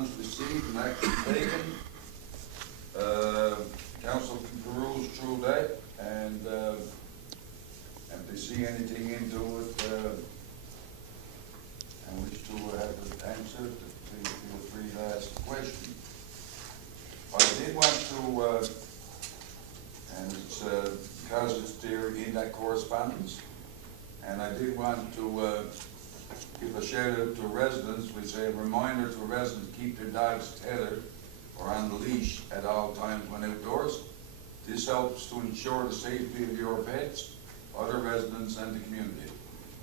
correspondence received and action taken. Council can peruse through that, and if they see anything into it, and wish to have it answered, please feel free to ask a question. I did want to, and it's because it's there in that correspondence, and I did want to give a shout out to residents. We say a reminder to residents to keep their dogs tethered or on the leash at all times when outdoors. This helps to ensure the safety of your pets, other residents, and the community.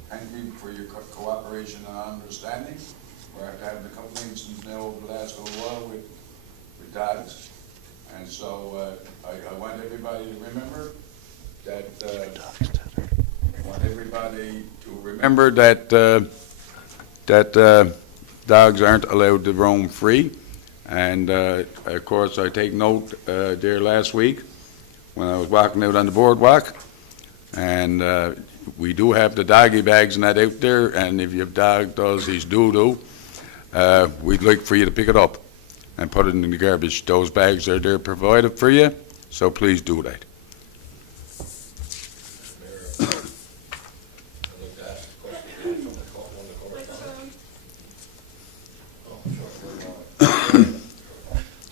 Thank you for your cooperation and understanding. We're having a couple of incidents now over the last little while with dogs, and so I want everybody to remember that. I want everybody to remember that dogs aren't allowed to roam free. And of course, I take note there last week when I was walking out on the boardwalk, and we do have the doggy bags and that out there, and if your dog does his doo-doo, we'd like for you to pick it up and put it in the garbage. Those bags are there provided for you, so please do that.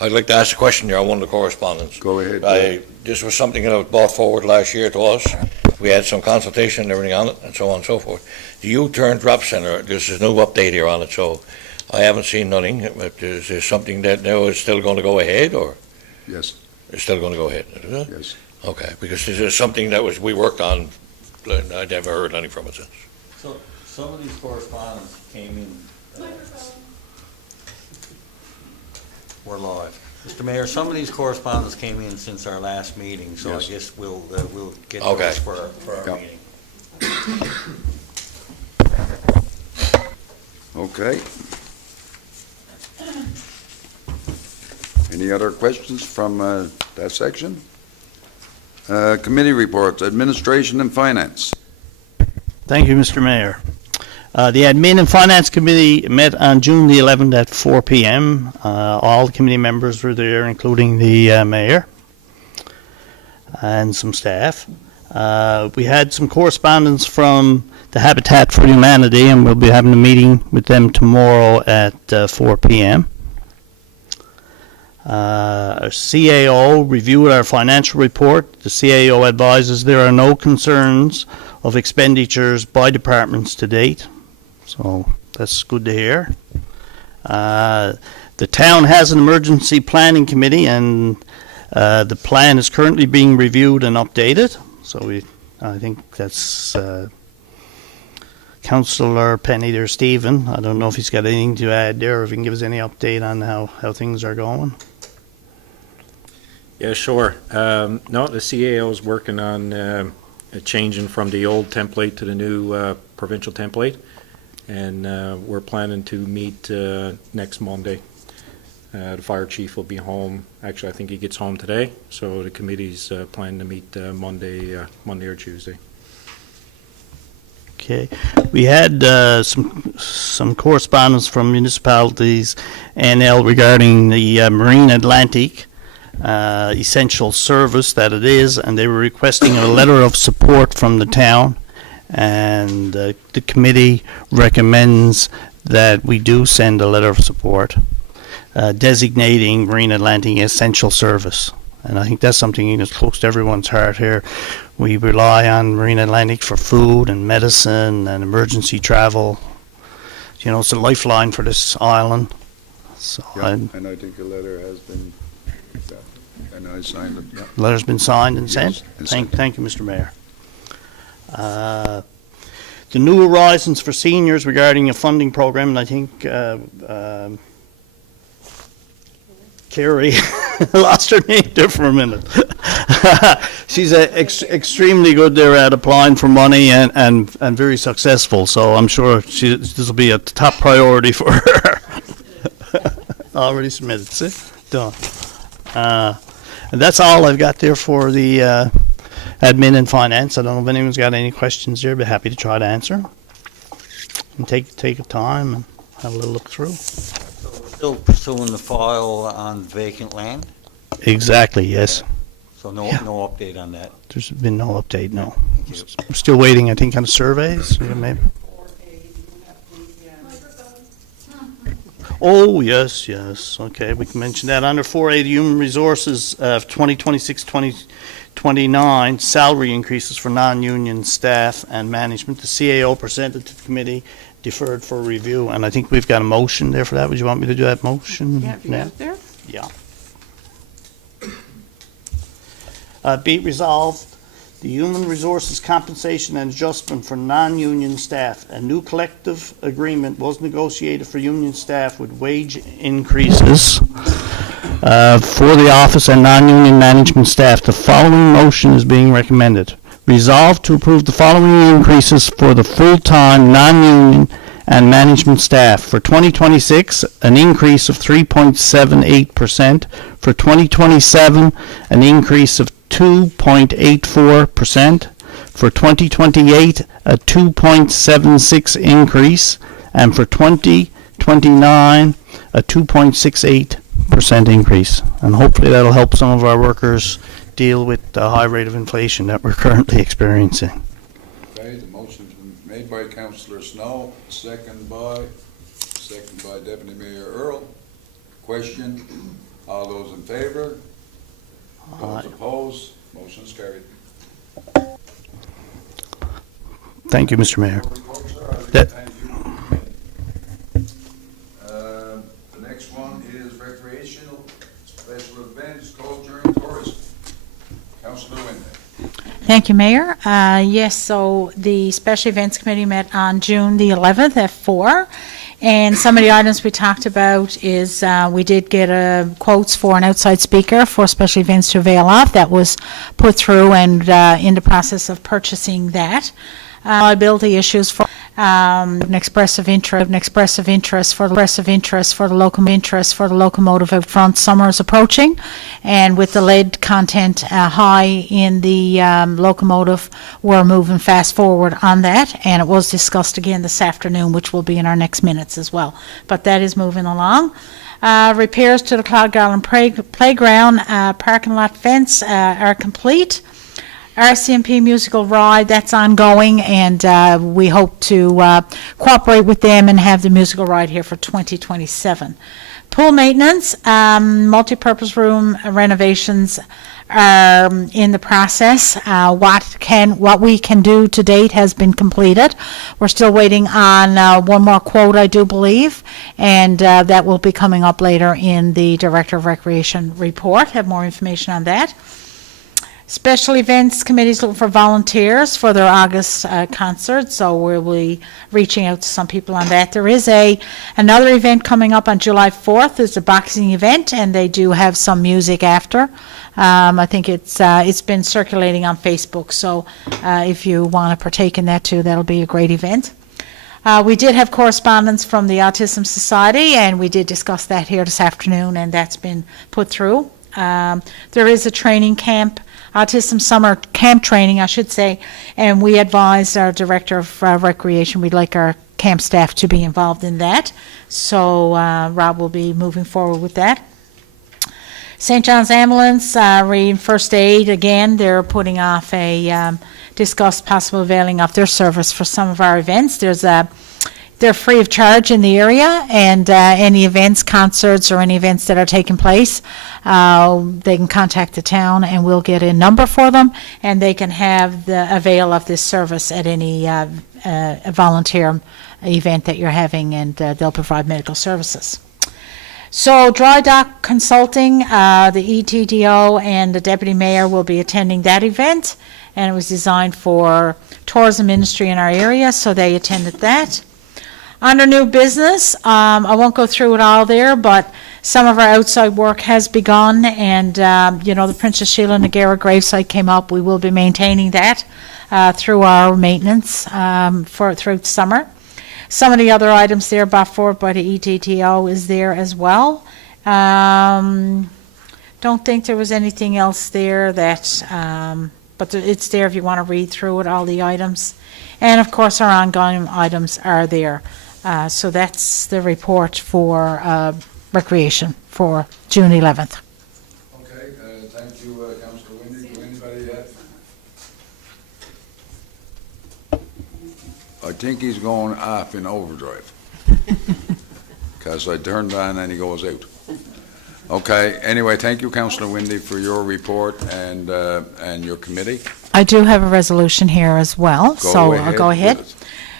I'd like to ask a question here on one of the correspondence. Go ahead. This was something that was brought forward last year to us. We had some consultation and everything on it, and so on and so forth. The U-turn drop center, there's a new update here on it, so I haven't seen nothing. But is there something that now is still going to go ahead, or? Yes. It's still going to go ahead, is it? Yes. Okay, because this is something that we worked on, and I never heard anything from it since. So some of these correspondence came in. We're live. Mr. Mayor, some of these correspondence came in since our last meeting, so Yes. I guess we'll get Okay. those for our Yep. meeting. Okay. Any other questions from that section? Committee reports, Administration and Finance. Thank you, Mr. Mayor. The Admin and Finance Committee met on June the 11th at 4 p.m. All the committee members were there, including the mayor and some staff. We had some correspondence from the Habitat for Humanity, and we'll be having a meeting with them tomorrow at 4 p.m. Our CAO reviewed our financial report. The CAO advises there are no concerns of expenditures by departments to date. So that's good to hear. The town has an emergency planning committee, and the plan is currently being reviewed and updated. So I think that's Councillor Penny there, Stephen. I don't know if he's got anything to add there, or if he can give us any update on how things are going. Yeah, sure. No, the CAO is working on changing from the old template to the new provincial template, and we're planning to meet next Monday. The fire chief will be home. Actually, I think he gets home today, so the committee's planning to meet Monday or Tuesday. Okay, we had some correspondence from municipalities, NL, regarding the Marine Atlantic essential service that it is, and they were requesting a letter of support from the town, and the committee recommends that we do send a letter of support designating Marine Atlantic essential service. And I think that's something that's close to everyone's heart here. We rely on Marine Atlantic for food and medicine and emergency travel. You know, it's a lifeline for this island. So Yeah, and I think a letter has been, and I signed it, yeah. letter's been signed and sent. and Thank you, Mr. Mayor. The New Horizons for Seniors regarding a funding program, and I think Carrie lost her name there for a minute. She's extremely good there at applying for money and very successful, so I'm sure this will be a top priority for her. Already submitted, see? Done. And that's all I've got there for the admin and finance. I don't know if anyone's got any questions there, but happy to try to answer. And take your time and have a little look through. So we're Still pursuing the file on vacant land? Exactly, yes. So no, Yeah. no update on that. There's been no update, no. Thank you. We're still waiting, I think, on the surveys, maybe. Oh, yes, yes, okay, we can mention that. Under 4A, Human Resources of 2026-2029, salary increases for non-union staff and management. The CAO presented to the committee, deferred for review, and I think we've got a motion there for that. Would you want me to do that motion Yeah, if you now? got it there. Yeah. Be it resolved, the Human Resources Compensation and Adjustment for non-union staff. A new collective agreement was negotiated for union staff with wage increases for the office and non-union management staff. The following motion is being recommended. Resolved to approve the following increases for the full-time, non-union, and management staff. For 2026, an increase of 3.78%. For 2027, an increase of 2.84%. For 2028, a 2.76 increase. And for 2029, a 2.68% increase. And hopefully that'll help some of our workers deal with the high rate of inflation that we're currently experiencing. Okay, the motion's been made by Councillor Snow, second by Deputy Mayor Earl. Question, all those in favor? Those opposed, motion's carried. Thank you, Mr. Mayor. Thank you. The next one is recreational special events, culture and tourism. Councillor Windham. Thank you, Mayor. Yes, so the Special Events Committee met on June the 11th at 4. And some of the items we talked about is we did get quotes for an outside speaker for special events to avail of. That was put through and in the process of purchasing that. Liability issues for an expressive interest for the locomotive out front. Summer is approaching, and with the lead content high in the locomotive, we're moving fast forward on that, and it was discussed again this afternoon, which will be in our next minutes as well. But that is moving along. Repairs to the Cloud Garland Playground parking lot fence are complete. RCMP musical ride, that's ongoing, and we hope to cooperate with them and have the musical ride here for 2027. Pool maintenance, multipurpose room renovations are in the process. What we can do to date has been completed. We're still waiting on one more quote, I do believe, and that will be coming up later in the Director of Recreation report. Have more information on that. Special Events Committee's looking for volunteers for their August concert, so we'll be reaching out to some people on that. There is another event coming up on July 4th. It's a boxing event, and they do have some music after. I think it's been circulating on Facebook, so if you want to partake in that too, that'll be a great event. We did have correspondence from the Autism Society, and we did discuss that here this afternoon, and that's been put through. There is a training camp, Autism Summer Camp Training, I should say, and we advised our Director of Recreation we'd like our camp staff to be involved in that. So Rob will be moving forward with that. St. John's Ambulance, First Aid, again, they're putting off discussed possible availing of their service for some of our events. They're free of charge in the area, and any events, concerts, or any events that are taking place, they can contact the town, and we'll get a number for them, and they can have the avail of this service at any volunteer event that you're having, and they'll provide medical services. So Dry Dock Consulting, the ETDO and the Deputy Mayor will be attending that event, and it was designed for tourism industry in our area, so they attended that. Under new business, I won't go through it all there, but some of our outside work has begun, and the Princess Sheila Noguera gravesite came up. We will be maintaining that through our maintenance through the summer. Some of the other items there brought forward by the ETTO is there as well. Don't think there was anything else there that, but it's there if you want to read through it, all the items. And of course, our ongoing items are there. So that's the report for recreation for June 11th. Okay, thank you, Councillor Windy. Do anybody have? I think he's going off in overdrive. Because I turned on and he goes out. Okay, anyway, thank you, Councillor Windy, for your report and your committee. I do have a resolution here as well, so I'll go ahead. with it.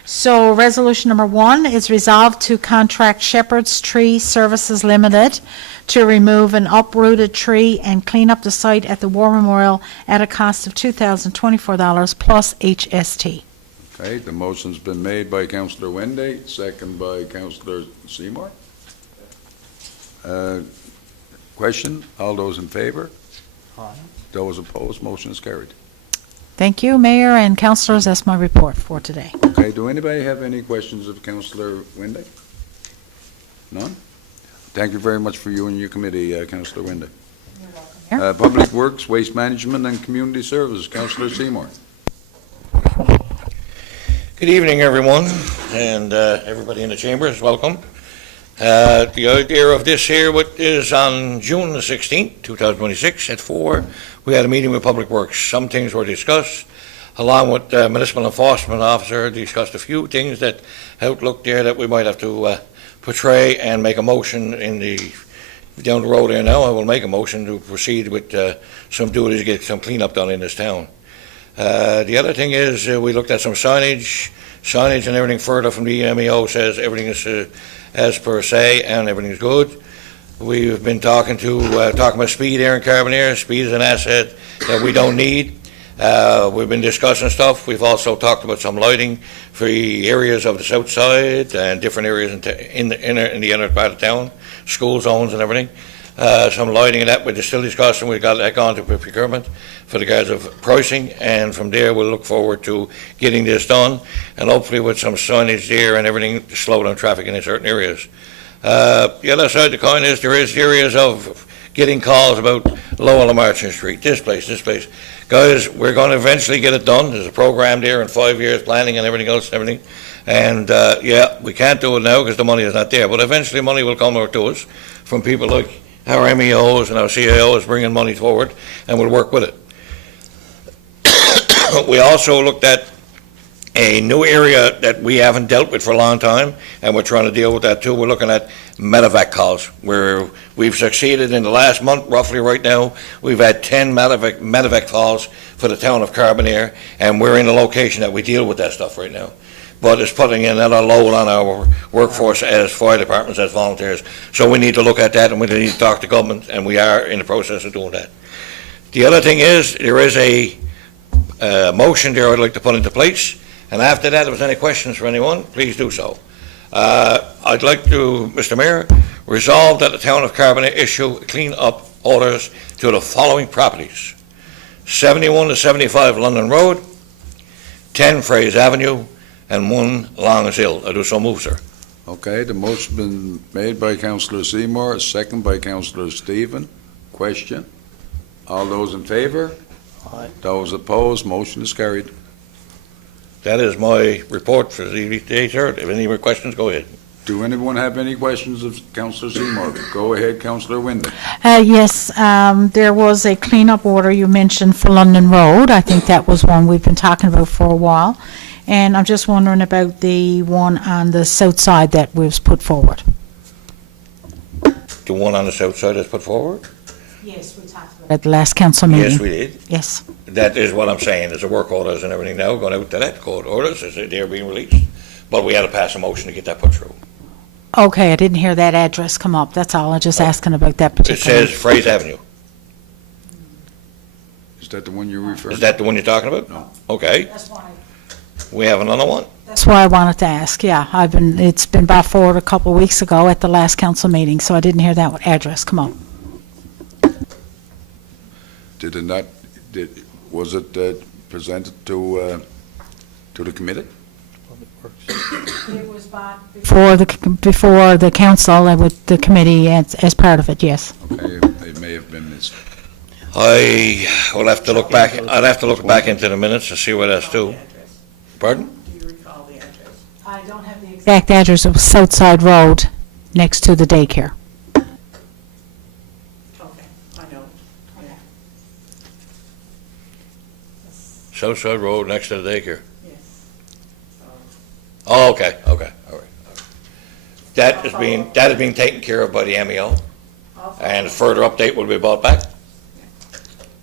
So resolution number 1 is resolved to contract Shepherd's Tree Services Limited to remove an uprooted tree and clean up the site at the War Memorial at a cost of $2,024 plus HST. Okay, the motion's been made by Councillor Windy, second by Councillor Seymour. Question, all those in favor? Those opposed, motion is carried. Thank you, Mayor and Councilors. That's my report for today. Okay, do anybody have any questions of Councillor Windy? None? Thank you very much for you and your committee, Councillor Windy. Mayor. Public Works, Waste Management and Community Services, Councillor Seymour. Good evening, everyone, and everybody in the chambers, welcome. The idea of this here is on June the 16th, 2026, at 4, we had a meeting with Public Works. Some things were discussed, along with the Municipal Enforcement Officer, discussed a few things that outlook there that we might have to portray and make a motion down the road there now. I will make a motion to proceed with some duties to get some cleanup done in this town. The other thing is we looked at some signage and everything further from the MEO says everything is as per se and everything's good. We've been talking about speed here in Carbonear. Speed is an asset that we don't need. We've been discussing stuff. We've also talked about some lighting for the areas of the south side and different areas in the inner part of town, school zones and everything. Some lighting in that we're still discussing. We've got that gone to procurement for the guys of pricing, and from there we'll look forward to getting this done, and hopefully with some signage there and everything to slow down traffic in certain areas. The other side of the coin is there is areas of getting calls about Lower Lamarchin Street, this place. Guys, we're going to eventually get it done. There's a program there in 5 years, planning and everything else and everything. And yeah, we can't do it now because the money is not there, but eventually money will come over to us from people like our MEOs and our CAOs bringing money forward, and we'll work with it. We also looked at a new area that we haven't dealt with for a long time, and we're trying to deal with that too. We're looking at medevac calls, where we've succeeded in the last month, roughly right now, we've had 10 medevac calls for the town of Carbonear, and we're in a location that we deal with that stuff right now. But it's putting in another load on our workforce as fire departments, as volunteers. So we need to look at that, and we need to talk to government, and we are in the process of doing that. The other thing is, there is a motion there I'd like to put into place, and after that, if there's any questions for anyone, please do so. I'd like to, Mr. Mayor, resolve that the town of Carbonear issue clean-up orders to the following properties: 71 to 75 London Road, 10 Fraser Avenue, and 1 Longs Hill. I do so move, sir. Okay, the motion's been made by Councillor Seymour, second by Councillor Stephen. Question? All those in favor? Aye. Those opposed, motion is carried. That is my report for the day, sir. If any more questions, go ahead. Do anyone have any questions of Councillor Seymour? Go ahead, Councillor Wyndham. Yes, there was a cleanup order you mentioned for London Road. I think that was one we've been talking about for a while. And I'm just wondering about the one on the south side that was put forward. The one on the south side is put forward? Yes, we talked about it at the last council meeting. Yes, we did. Yes. That is what I'm saying. There's a work orders and everything now going out to that. Court orders, they're being released. But we had to pass a motion to get that put through. Okay, I didn't hear that address come up. That's all. I'm just asking about that It particular. says Fraser Avenue. Is that the one you referred to? Is that the one you're talking about? No. Okay. We have another one? That's why I wanted to ask. Yeah, it's been brought forward a couple of weeks ago at the last council meeting, so I didn't hear that address come up. Did it not, was it presented to the committee? It was before the council and with the committee as part of it, yes. Okay, it may have been missed. I will have to look back. I'd have to look back into the minutes to see where that's to. Pardon? I don't have the exact address. It was Southside Road next to the daycare. Okay, I know. Yeah. Southside Road next to the daycare. Yes. So, Oh, okay, all right. That is being taken care of by the MEO, I'll and a follow. further update will be brought back.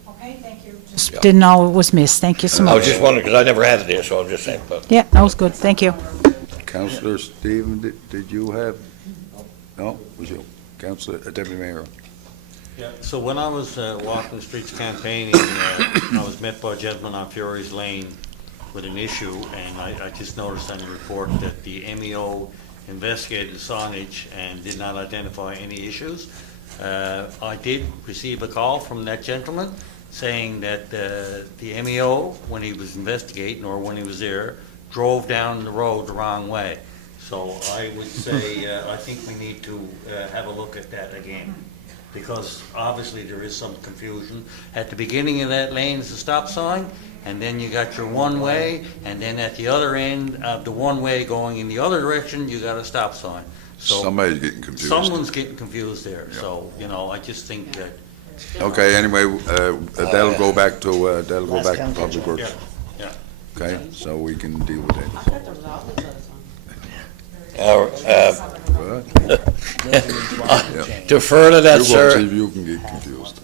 Okay, thank you. Yeah. Just didn't know it was missed. Thank you so I was much. just wondering, because I never had it there, so I'm just saying, but. Yeah, that was good. Thank you. Councillor Stephen, did you have? No, was you? Councillor, Deputy Mayor. Yeah, so when I was walking the streets campaigning, I was met by a gentleman on Fury's Lane with an issue, and I just noticed on the report that the MEO investigated the signage and did not identify any issues. I did receive a call from that gentleman saying that the MEO, when he was investigating or when he was there, drove down the road the wrong way. So I would say, I think we need to have a look at that again, because obviously there is some confusion. At the beginning of that lane is a stop sign, and then you got your one-way, and then at the other end of the one-way going in the other direction, you got a stop sign. So Somebody's getting confused. someone's getting confused there, so, I just think that, Okay, anyway, that'll go back to, Public Works. yeah. Okay, so we can deal with that. I thought there was all the others on. What? To further that, You sir. won't see if you can get confused.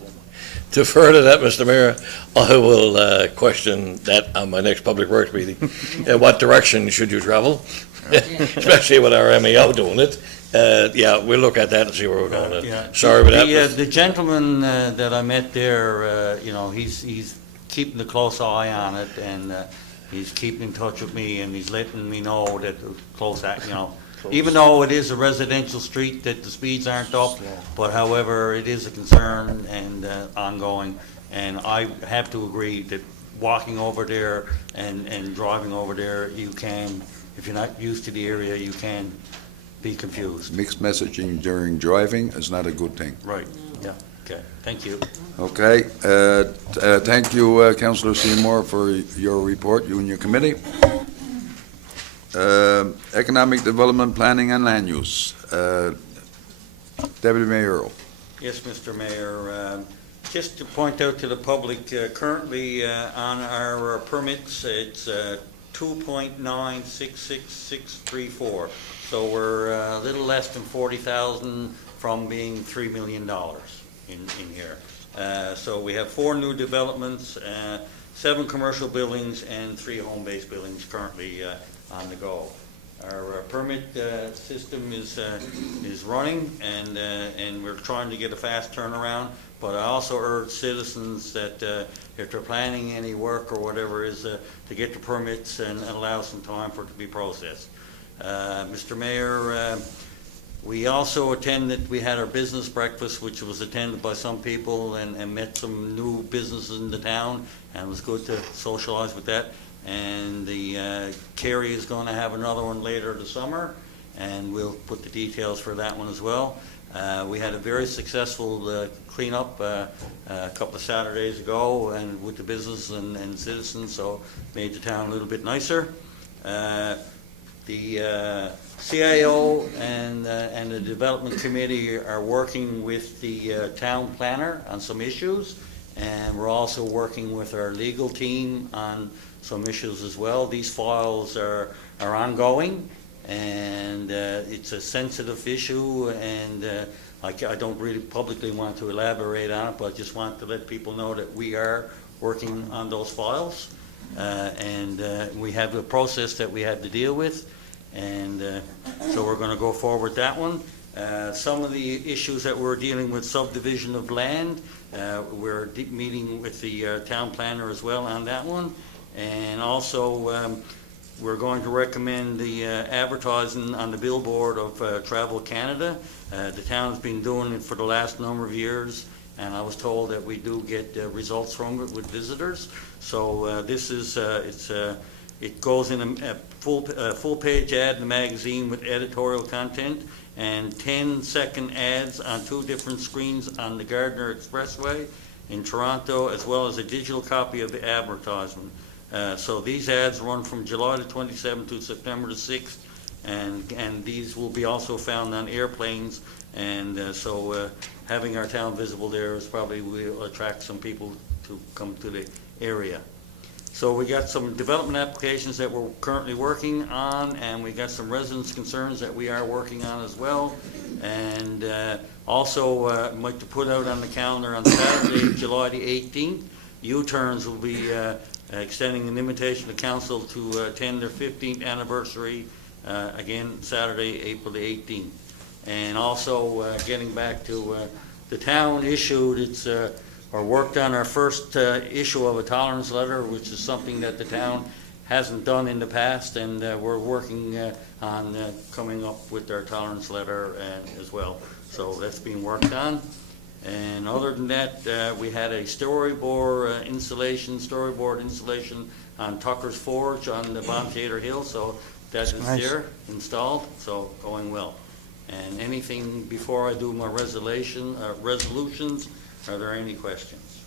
To further that, Mr. Mayor, I will question that on my next Public Works meeting. In what direction should you travel? Especially with our MEO doing it. Yeah, we'll look at that and see where we're going. Yeah. Sorry about that. The gentleman that I met there, he's keeping a close eye on it, and he's keeping in touch with me, and he's letting me know that even though it is a residential street, that the speeds aren't up, but however, it is a concern and ongoing, and I have to agree that walking over there and driving over there, you can, if you're not used to the area, you can be confused. Mixed messaging during driving is not a good thing. Right, yeah, okay, thank you. Okay, thank you, Councillor Seymour, for your report, you and your committee. Economic Development Planning and Land Use. Deputy Mayor Earl. Yes, Mr. Mayor, just to point out to the public, currently on our permits, it's 2.966634. So we're a little less than 40,000 from being $3 million in here. So we have 4 new developments, 7 commercial buildings, and 3 home-based buildings currently on the go. Our permit system is running, and we're trying to get a fast turnaround. But I also urge citizens that if they're planning any work or whatever is to get the permits and allow some time for it to be processed. Mr. Mayor, we also we had our business breakfast, which was attended by some people and met some new businesses in the town, and it was good to socialize with that. And the Kerry is going to have another one later this summer, and we'll put the details for that one as well. We had a very successful cleanup a couple of Saturdays ago, and with the business and citizens, so made the town a little bit nicer. The CIO and the Development Committee are working with the town planner on some issues, and we're also working with our legal team on some issues as well. These files are ongoing, and it's a sensitive issue, and I don't really publicly want to elaborate on it, but I just want to let people know that we are working on those files, and we have a process that we had to deal with, and so we're going to go forward that one. Some of the issues that we're dealing with, subdivision of land, we're meeting with the town planner as well on that one, and also we're going to recommend the advertising on the billboard of Travel Canada. The town has been doing it for the last number of years, and I was told that we do get results from it with visitors. So this is it goes in a full page ad in the magazine with editorial content and 10-second ads on 2 different screens on the Gardiner Expressway in Toronto, as well as a digital copy of the advertisement. So these ads run from July the 27th to September the 6th, and these will be also found on airplanes, and so having our town visible there is probably will attract some people to come to the area. So we got some development applications that we're currently working on, and we got some residents' concerns that we are working on as well. And also, I'd like to put out on the calendar on Saturday, July the 18th, U-Turns will be extending an invitation to council to attend their 15th anniversary, again, Saturday, April the 18th. And also, getting back to the town issued its or worked on our first issue of a tolerance letter, which is something that the town hasn't done in the past, and we're working on coming up with our tolerance letter as well. So that's being worked on. And other than that, we had a storyboard installation on Tucker's Forge on the Von Theater Hill, so that is Nice. there, installed, so going well. And anything before I do my resolutions, are there any questions?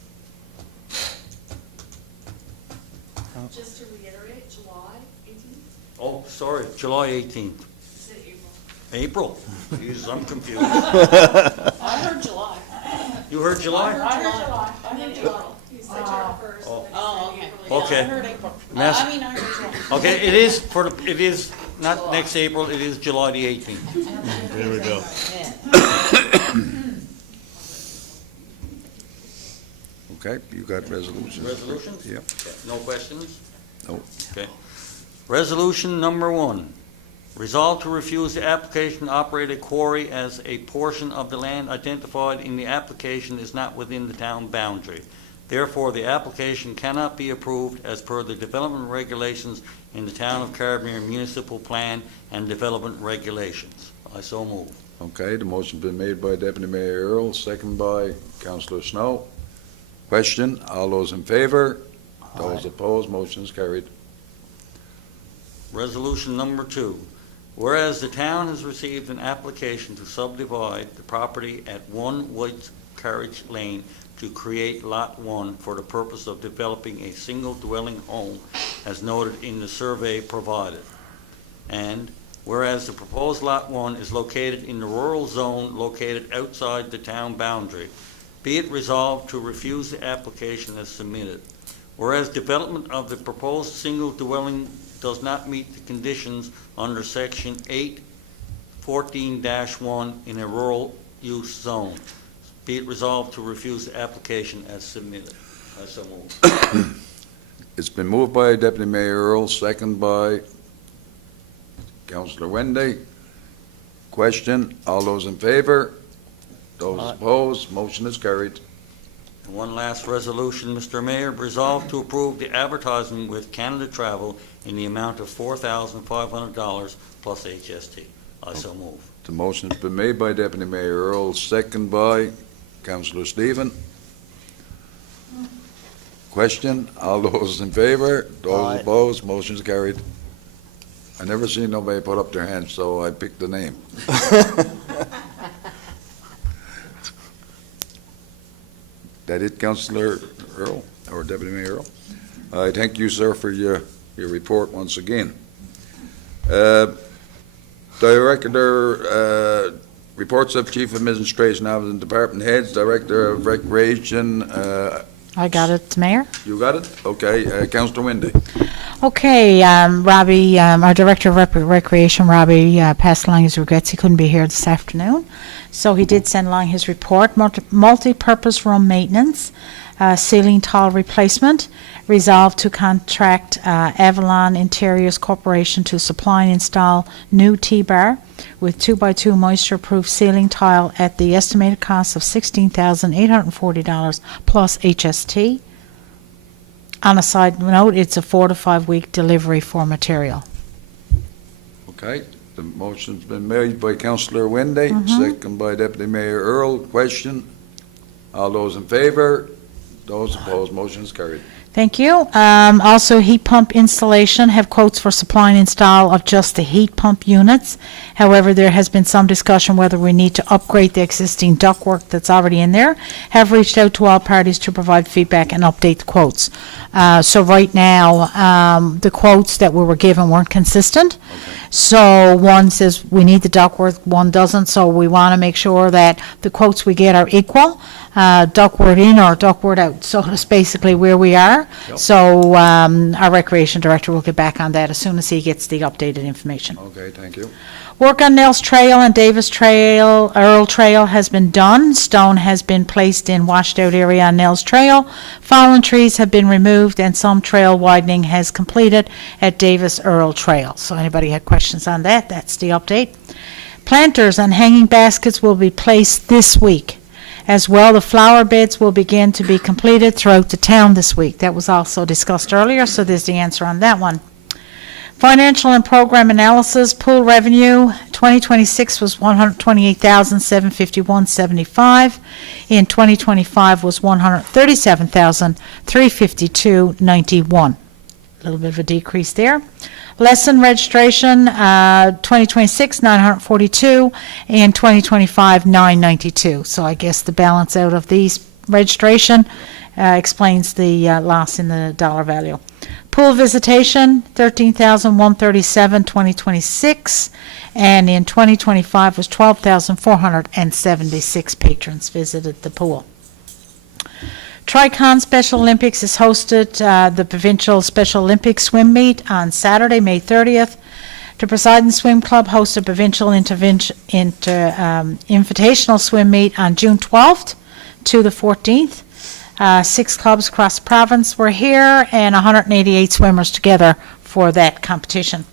Just to reiterate, July 18th, Oh, sorry, July 18th. you said April. April? Jesus, I'm confused. I heard July. You heard July? I heard July. I heard July. You said July first. Oh. Oh, okay. Okay. I heard April. Mass- I mean, I heard July. Okay, it is not next April, it is July the 18th. There we go. Okay, you got resolutions? Resolutions? Yep. Okay, no questions? No. Okay. Resolution number 1. Resolve to refuse the application to operate a quarry as a portion of the land identified in the application is not within the town boundary. Therefore, the application cannot be approved as per the development regulations in the Town of Carbonear Municipal Plan and Development Regulations. I so move. Okay, the motion's been made by Deputy Mayor Earl, second by Councillor Snow. Question, all those in favor? Those opposed, motion is carried. Resolution number 2. Whereas the town has received an application to subdivide the property at 1 White Carriage Lane to create Lot 1 for the purpose of developing a single dwelling home as noted in the survey provided. And whereas the proposed Lot 1 is located in the rural zone located outside the town boundary, be it resolved to refuse the application as submitted. Whereas development of the proposed single dwelling does not meet the conditions under Section 8:14-1 in a rural use zone. Be it resolved to refuse the application as submitted. I so move. It's been moved by Deputy Mayor Earl, second by Councillor Wendy. Question, all those in favor? Those Aye. opposed, motion is carried. And one last resolution, Mr. Mayor, resolved to approve the advertising with Canada Travel in the amount of $4,500 plus HST. I so move. The motion's been made by Deputy Mayor Earl, second by Councillor Stephen. Question, all those in favor? Those Aye. opposed, motion is carried. I never seen nobody put up their hands, so I picked the name. That it, Councillor Earl, or Deputy Mayor Earl? I thank you, sir, for your report once again. Director, reports of Chief of Administration, Office and Department Heads, Director of Recreation, I got it, Mayor. you got it? Okay, Councillor Wendy. Okay, Robbie, our Director of Recreation, Robbie, passed along his regrets. He couldn't be here this afternoon. So he did send along his report, multi-purpose room maintenance, ceiling tile replacement, resolved to contract Avalon Interiors Corporation to supply and install new T-bar with 2x2 moisture-proof ceiling tile at the estimated cost of $16,840 plus HST. On a side note, it's a 4 to 5 week delivery for material. Okay, the motion's been made by Councillor Wendy, second by Deputy Mayor Earl. Question, all those in favor? Those opposed, motion is carried. Thank you. Also, heat pump installation, have quotes for supply and install of just the heat pump units. However, there has been some discussion whether we need to upgrade the existing ductwork that's already in there. Have reached out to all parties to provide feedback and update the quotes. So right now, the quotes that we were given weren't consistent. So one says we need the ductwork, one doesn't, so we want to make sure that the quotes we get are equal. Ductwork in or ductwork out, so that's basically where we are. Yep. So our recreation director will get back on that as soon as he gets the updated information. Okay, thank you. Work on Nels Trail and Davis Trail, Earl Trail has been done. Stone has been placed in washed out area on Nels Trail. Fallen trees have been removed and some trail widening has completed at Davis Earl Trail. So anybody had questions on that, that's the update. Planters and hanging baskets will be placed this week. As well, the flower beds will begin to be completed throughout the town this week. That was also discussed earlier, so there's the answer on that one. Financial and program analysis, pool revenue, 2026 was $128,751.75. In 2025 was $137,352.91. A little bit of a decrease there. Lesson registration, 2026, 942, and 2025, 992. So I guess the balance out of these registration explains the loss in the dollar value. Pool visitation, 13,137, 2026, and in 2025 was 12,476 patrons visited the pool. Tricon Special Olympics is hosted the Provincial Special Olympics swim meet on Saturday, May 30th. The Poseidon Swim Club hosts a Provincial Invitational Swim Meet on June 12th to the 14th. 6 clubs across the province were here and 188 swimmers together for that competition.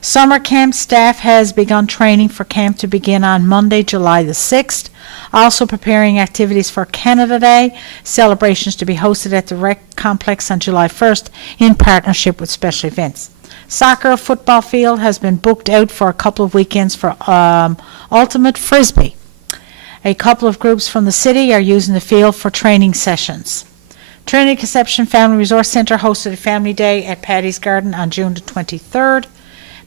Summer camp staff has begun training for camp to begin on Monday, July the 6th. Also preparing activities for Canada Day, celebrations to be hosted at the Rec Complex on July 1st in partnership with Special Events. Soccer football field has been booked out for a couple of weekends for Ultimate Frisbee. A couple of groups from the city are using the field for training sessions. Trinity Conception Family Resource Center hosted a family day at Paddy's Garden on June the 23rd.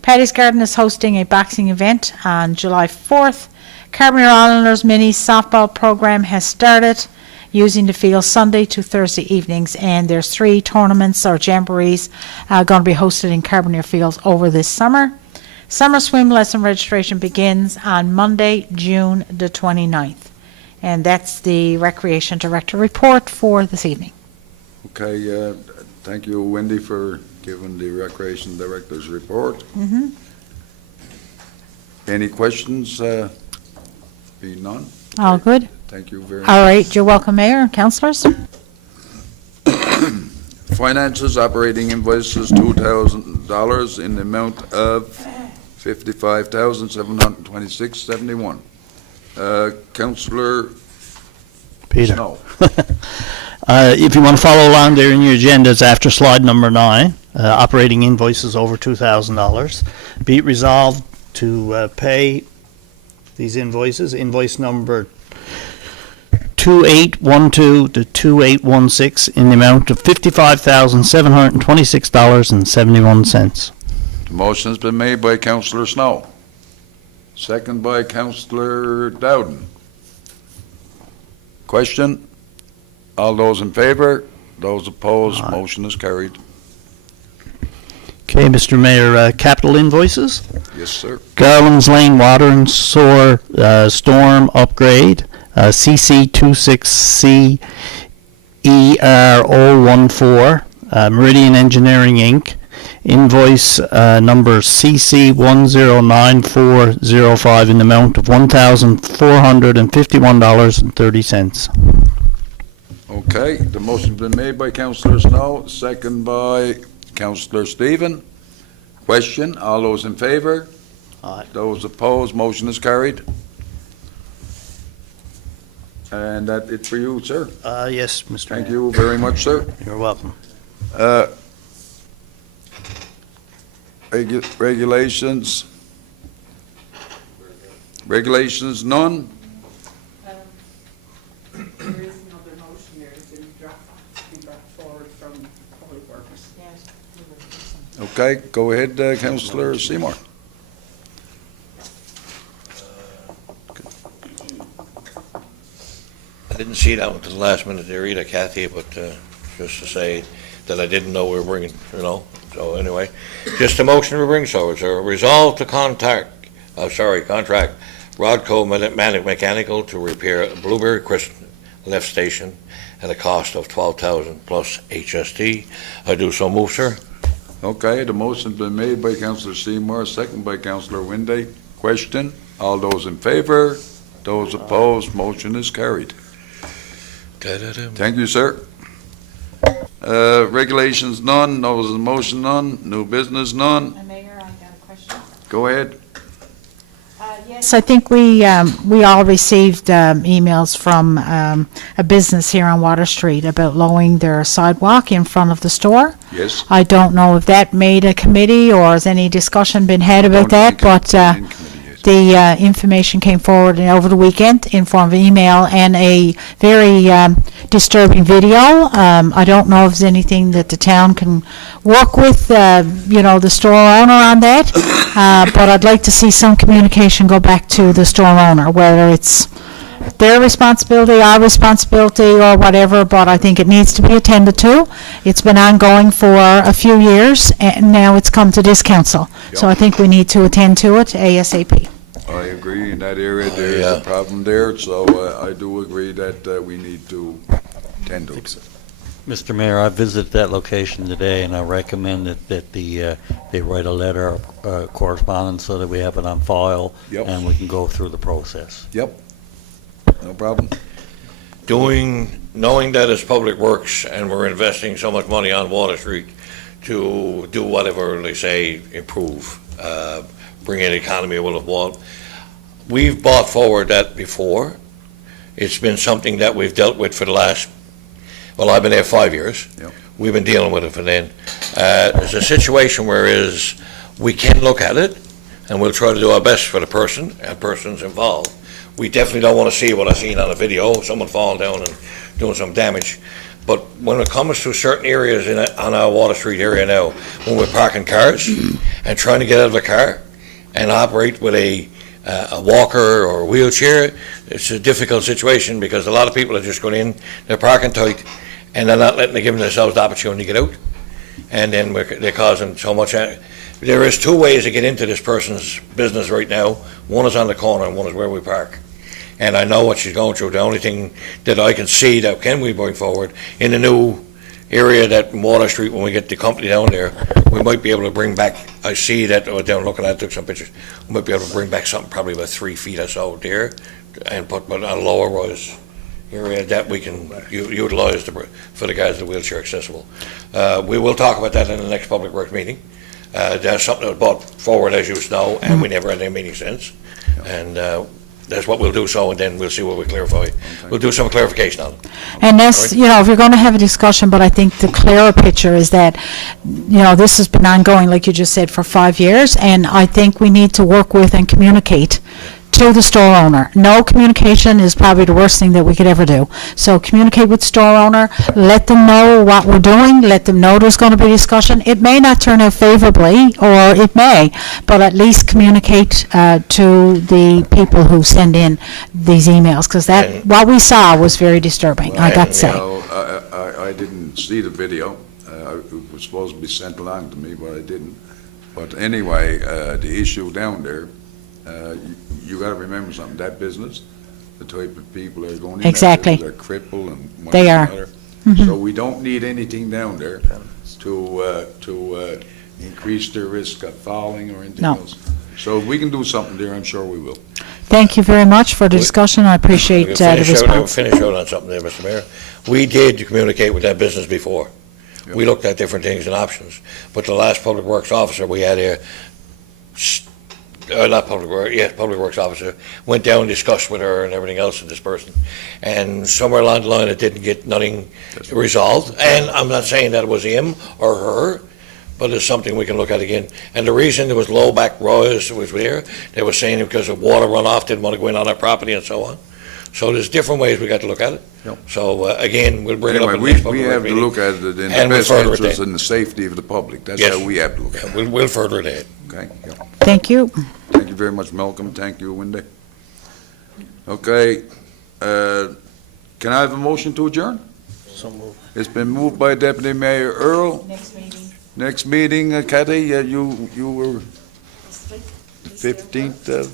Paddy's Garden is hosting a boxing event on July 4th. Carbonear Islanders mini softball program has started using the field Sunday to Thursday evenings, and there's 3 tournaments or jamborees going to be hosted in Carbonear Fields over this summer. Summer swim lesson registration begins on Monday, June the 29th. And that's the Recreation Director report for this evening. Okay, thank you, Wendy, for giving the Recreation Director's report. Mm-hmm. Any questions? Be none? All Okay, good? Thank you very much. All right, you're welcome, Mayor and councillors. Finances, operating invoices, $2,000 in the amount of $55,726.71. Councillor Peter. Snow. If you want to follow along there in your agendas after slide number 9, operating invoices over $2,000. Be it resolved to pay these invoices. Invoice number 2812 to 2816 in the amount of $55,726.71. The motion's been made by Councillor Snow. Second by Councillor Dowden. Question? All those in favor? Those opposed? Aye. Motion is carried. Okay, Mr. Mayor, capital invoices. Yes, sir. Garland's Lane Water and Sewer Storm Upgrade, CC26C ER014, Meridian Engineering Inc., invoice number CC109405 in the amount of $1,451.30. Okay, the motion's been made by Councillor Snow, second by Councillor Stephen. Question, all those in favor? Aye. Those opposed, motion is carried. And that it for you, sir. Yes, Mr. Thank Mayor. you very much, sir. You're welcome. Regulations? Regulations, none? There is another motion there that's been dropped. be brought forward from Public Works. Okay, go ahead, Councillor Seymour. I didn't see that until the last minute there either, Kathy, but just to say that I didn't know we were bringing, so anyway. Just a motion to bring, so it's a resolve to contract Rodco Mechanical to repair Blueberry Crest lift station at a cost of $12,000 plus HST. I do so move, sir. Okay, the motion's been made by Councillor Seymour, second by Councillor Winde. Question? All those in favor? Those opposed? Motion is carried. Da-da-da. Thank you, sir. Regulations, none. Notice of motion, none. New business, none. Mayor, I got a question. Go ahead. Yes, I think we all received emails from a business here on Water Street about lowering their sidewalk in front of the store. Yes. I don't know if that made a committee or has any discussion been had about that, but the information came forward over the weekend in form of email and a very disturbing video. I don't know if there's anything that the town can work with, the store owner on that, but I'd like to see some communication go back to the store owner, whether it's their responsibility, our responsibility, or whatever, but I think it needs to be attended to. It's been ongoing for a few years, and now it's come to this council. So I think we need to attend to it ASAP. I agree. In that area, there is a problem there, so I do agree that we need to tend to it. Mr. Mayor, I visited that location today, and I recommend that they write a letter, correspondence, so that we have it on file, and we can go through the process. Yep. No problem. Knowing that it's Public Works and we're investing so much money on Water Street to do whatever they say, improve, bring in economy of water. We've brought forward that before. It's been something that we've dealt with for the last, I've been there 5 years. Yep. We've been dealing with it for then. There's a situation where we can look at it and we'll try to do our best for the person and persons involved. We definitely don't want to see what I've seen on a video, someone falling down and doing some damage. But when it comes to certain areas on our Water Street area now, when we're parking cars and trying to get out of a car and operate with a walker or a wheelchair, it's a difficult situation because a lot of people are just going in, they're parking tight, and they're not giving themselves the opportunity to get out. And then they're causing so much. There is two ways to get into this person's business right now. One is on the corner and one is where we park. And I know what she's going through. The only thing that I can see that can we bring forward in the new area that Water Street, when we get the company down there, we might be able to bring back, I see that, down looking at it, took some pictures, we might be able to bring back something probably about 3 feet or so there and put on a lower rise area that we can utilize for the guys that are wheelchair accessible. We will talk about that in the next Public Works meeting. That's something that was brought forward, as you know, and we never had any meeting since. And that's what we'll do, and then we'll see what we clarify. Okay. We'll do some clarification on it. And that's, if you're going to have a discussion, but I think the clearer picture is that, this has been ongoing, like you just said, for 5 years, and I think we need to work with and communicate to the store owner. No communication is probably the worst thing that we could ever do. So communicate with the store owner, let them know what we're doing, let them know there's going to be discussion. It may not turn out favorably, or it may, but at least communicate to the people who send in these emails, because what we saw was very disturbing, I got to say. I didn't see the video. It was supposed to be sent along to me, but I didn't. But anyway, the issue down there, you got to remember something. That business, the type of people that are going in, exactly, they're crippled and one they are. Mm-hmm. So we don't need anything down there to increase their risk of falling or anything else. So if we can do something there, I'm sure we will. Thank you very much for the discussion. I appreciate the response. Finish out on something there, Mr. Mayor. We did communicate with that business before. Yep. We looked at different things and options. But the last Public Works officer we had here, Public Works officer, went down and discussed with her and everything else with this person. And somewhere along the line, it didn't get nothing resolved. And I'm not saying that it was him or her, but it's something we can look at again. And the reason there was low back rise was there, they were saying because of water runoff, didn't want to go in on our property and so on. So there's different ways we got to look at it. Yep. So, again, we'll bring it up Anyway, in the next we public have work to meeting. look at it in the And we'll best further it interest then. and the safety of the public. That's Yes. how we have to look at Yeah, it, we'll further it ahead. okay? Yeah. Thank you. Thank you very much, Malcolm. Thank you, Wendy. Okay, can I have a motion to adjourn? So moved. It's been moved by Deputy Mayor Earl. Next meeting. Next meeting, Kathy, you were the 15th of